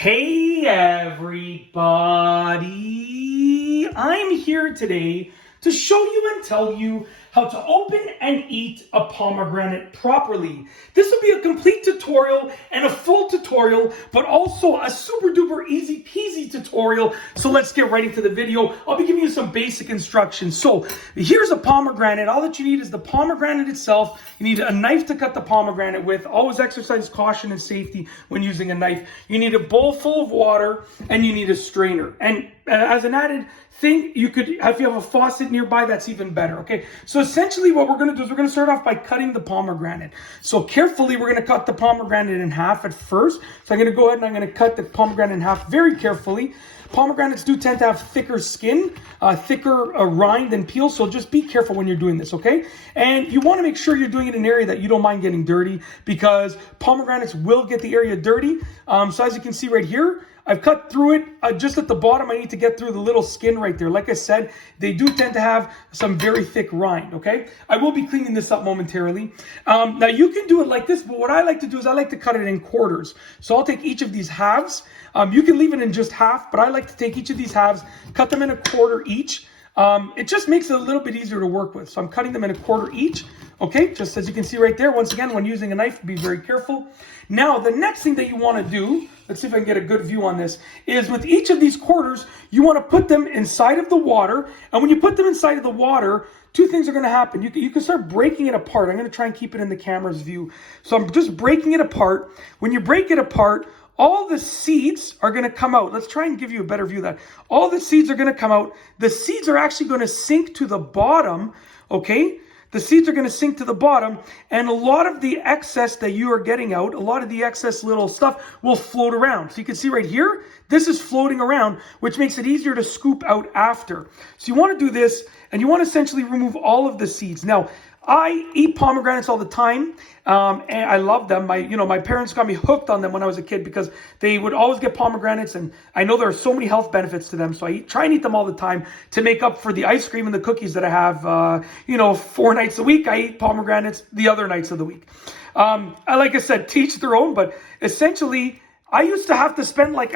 Hey everybody, I'm here today to show you and tell you how to open and eat a pomegranate properly. This will be a complete tutorial and a full tutorial, but also a super duper easy peasy tutorial. So let's get right into the video. I'll be giving you some basic instructions. So here's a pomegranate. All that you need is the pomegranate itself. You need a knife to cut the pomegranate with. Always exercise caution and safety when using a knife. You need a bowl full of water and you need a strainer. And as an added thing, you could, if you have a faucet nearby, that's even better, okay? So essentially what we're gonna do is we're gonna start off by cutting the pomegranate. So carefully, we're gonna cut the pomegranate in half at first. So I'm gonna go ahead and I'm gonna cut the pomegranate in half very carefully. Pomegranates do tend to have thicker skin, thicker rind and peel, so just be careful when you're doing this, okay? And you wanna make sure you're doing it in an area that you don't mind getting dirty, because pomegranates will get the area dirty. So as you can see right here, I've cut through it. Just at the bottom, I need to get through the little skin right there. Like I said, they do tend to have some very thick rind, okay? I will be cleaning this up momentarily. Now, you can do it like this, but what I like to do is I like to cut it in quarters. So I'll take each of these halves. You can leave it in just half, but I like to take each of these halves, cut them in a quarter each. It just makes it a little bit easier to work with. So I'm cutting them in a quarter each. Okay, just as you can see right there. Once again, when using a knife, be very careful. Now, the next thing that you want to do, let's see if I can get a good view on this, is with each of these quarters, you want to put them inside of the water. And when you put them inside of the water, two things are going to happen. You can start breaking it apart. I'm going to try and keep it in the camera's view. So I'm just breaking it apart. When you break it apart, all the seeds are going to come out. Let's try and give you a better view of that. All the seeds are going to come out. The seeds are actually going to sink to the bottom, okay? The seeds are going to sink to the bottom, and a lot of the excess that you are getting out, a lot of the excess little stuff will float around. So you can see right here, this is floating around, which makes it easier to scoop out after. So you want to do this, and you want to essentially remove all of the seeds. Now, I eat pomegranates all the time, and I love them. My parents got me hooked on them when I was a kid because they would always get pomegranates, and I know there are so many health benefits to them, so I try and eat them all the time to make up for the ice cream and the cookies that I have. 4 nights a week, I eat pomegranates the other nights of the week. Like I said, teach their own, but essentially, I used to have to spend, like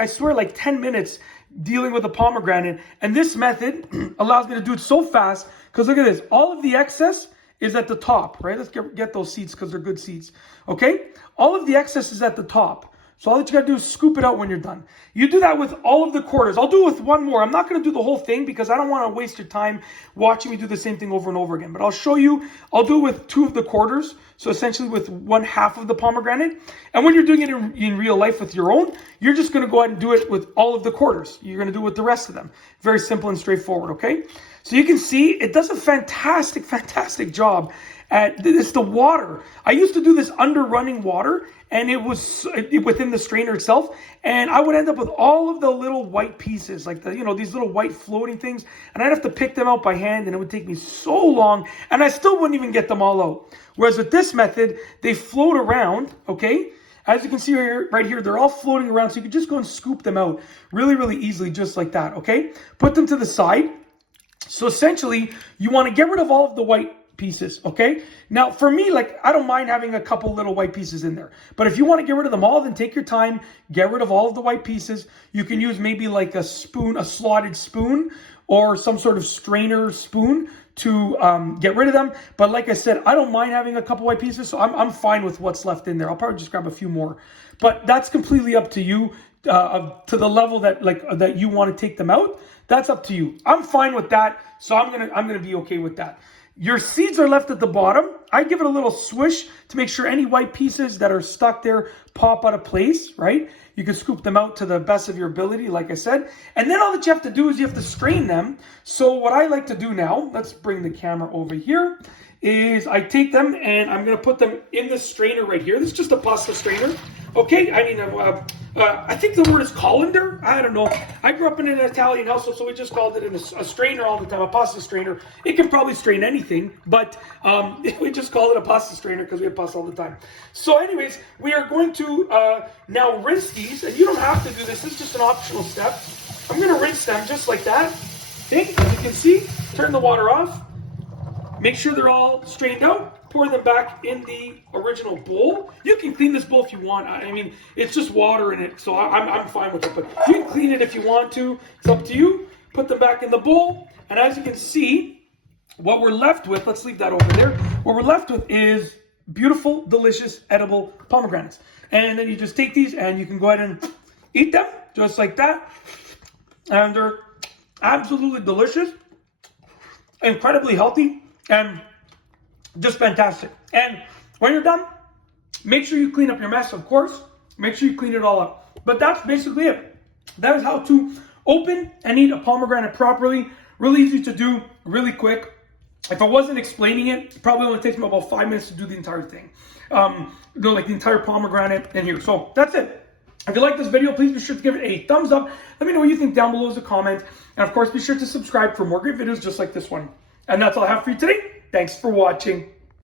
10 minutes dealing with a pomegranate, and this method allows me to do it so fast, because look at this, all of the excess is at the top, right? Let's get those seeds because they're good seeds, okay? All of the excess is at the top. So all that you got to do is scoop it out when you're done. You do that with all of the quarters. I'll do it with one more. I'm not going to do the whole thing because I don't want to waste your time watching me do the same thing over and over again. But I'll show you. I'll do it with 2 of the quarters. So essentially with 1/2 of the pomegranate. And when you're doing it in real life with your own, you're just going to go ahead and do it with all of the quarters. You're going to do it with the rest of them. Very simple and straightforward, okay? So you can see it does a fantastic, fantastic job at this. The water, I used to do this under running water, and it was within the strainer itself, and I would end up with all of the little white pieces, like these little white floating things, and I'd have to pick them out by hand, and it would take me so long, and I still wouldn't even get them all out. Whereas with this method, they float around, okay? As you can see right here, they're all floating around, so you can just go and scoop them out really, really easily, just like that, okay? Put them to the side. So essentially, you want to get rid of all of the white pieces, okay? Now, for me, I don't mind having a couple little white pieces in there. But if you want to get rid of them all, then take your time, get rid of all of the white pieces. You can use maybe like a spoon, a slotted spoon, or some sort of strainer spoon to get rid of them. But like I said, I don't mind having a couple white pieces, so I'm fine with what's left in there. I'll probably just grab a few more. But that's completely up to you, to the level that you want to take them out. That's up to you. I'm fine with that, so I'm gonna be okay with that. Your seeds are left at the bottom. I give it a little swish to make sure any white pieces that are stuck there pop out of place, right? You can scoop them out to the best of your ability, like I said. And then all that you have to do is you have to strain them. So what I like to do now, let's bring the camera over here, is I take them and I'm going to put them in the strainer right here. This is just a pasta strainer. Okay, I think the word is colander. I don't know. I grew up in an Italian household, so we just called it a strainer all the time, a pasta strainer. It can probably strain anything, but we just call it a pasta strainer because we have pasta all the time. So anyways, we are going to now rinse these, and you don't have to do this. This is just an optional step. I'm going to rinse them just like that. Okay, as you can see, turn the water off. Make sure they're all strained out. pour them back in the original bowl. You can clean this bowl if you want. I mean, it's just water in it, so I'm fine with it. But you can clean it if you want to. It's up to you. Put them back in the bowl. And as you can see, what we're left with, let's leave that over there. What we're left with is beautiful, delicious, edible pomegranates. And then you just take these and you can go ahead and eat them just like that. And they're absolutely delicious, incredibly healthy, and just fantastic. And when you're done, make sure you clean up your mess, of course. Make sure you clean it all up. But that's basically it. That is how to open and eat a pomegranate properly. Really easy to do, really quick. If I wasn't explaining it probably only takes me about 5 minutes to do the entire thing. Like the entire pomegranate in here. So that's it. If you like this video, please be sure to give it a thumbs up. Let me know what you think down below as a comment. And of course, be sure to subscribe for more great videos just like this one. And that's all I have for you today. Thanks for watching.